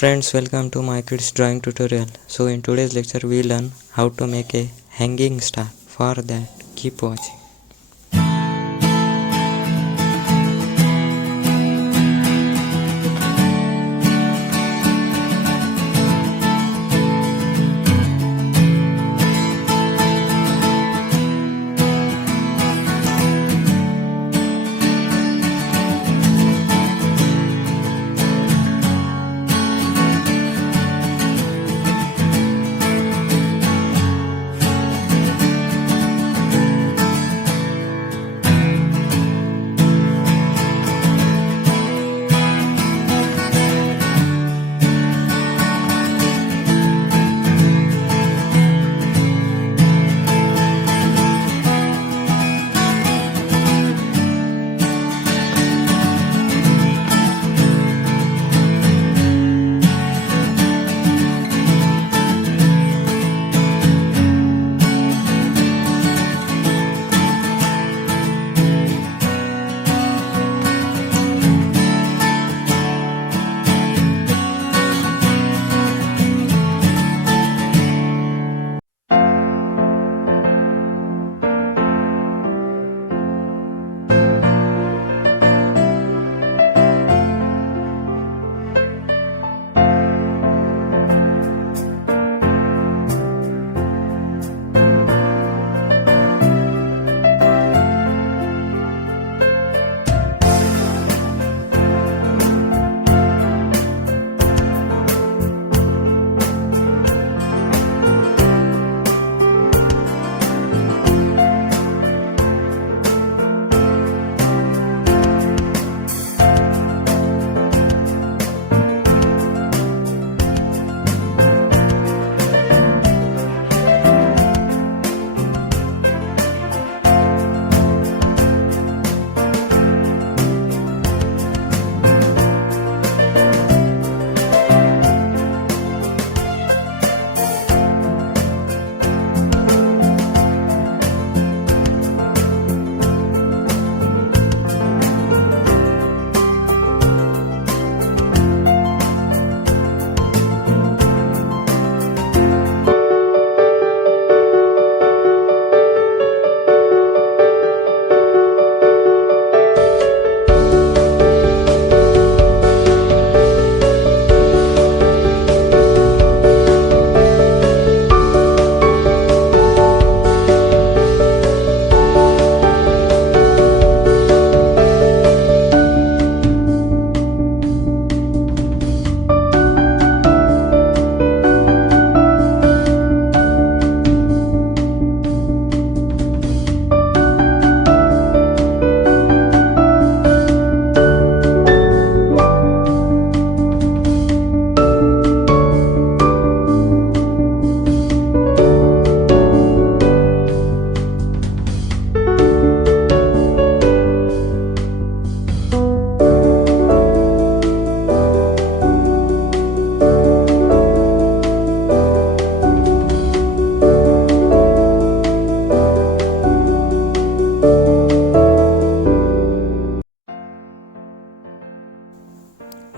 Friends, welcome to my kids drawing tutorial. So in today's lecture we learn how to make a hanging star. For that, keep watching.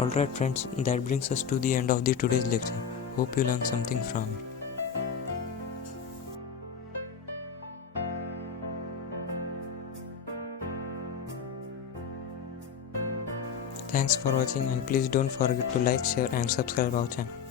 Alright friends, that brings us to the end of the today's lecture. Hope you learned something from it. Thanks for watching and please don't forget to like, share and subscribe our channel.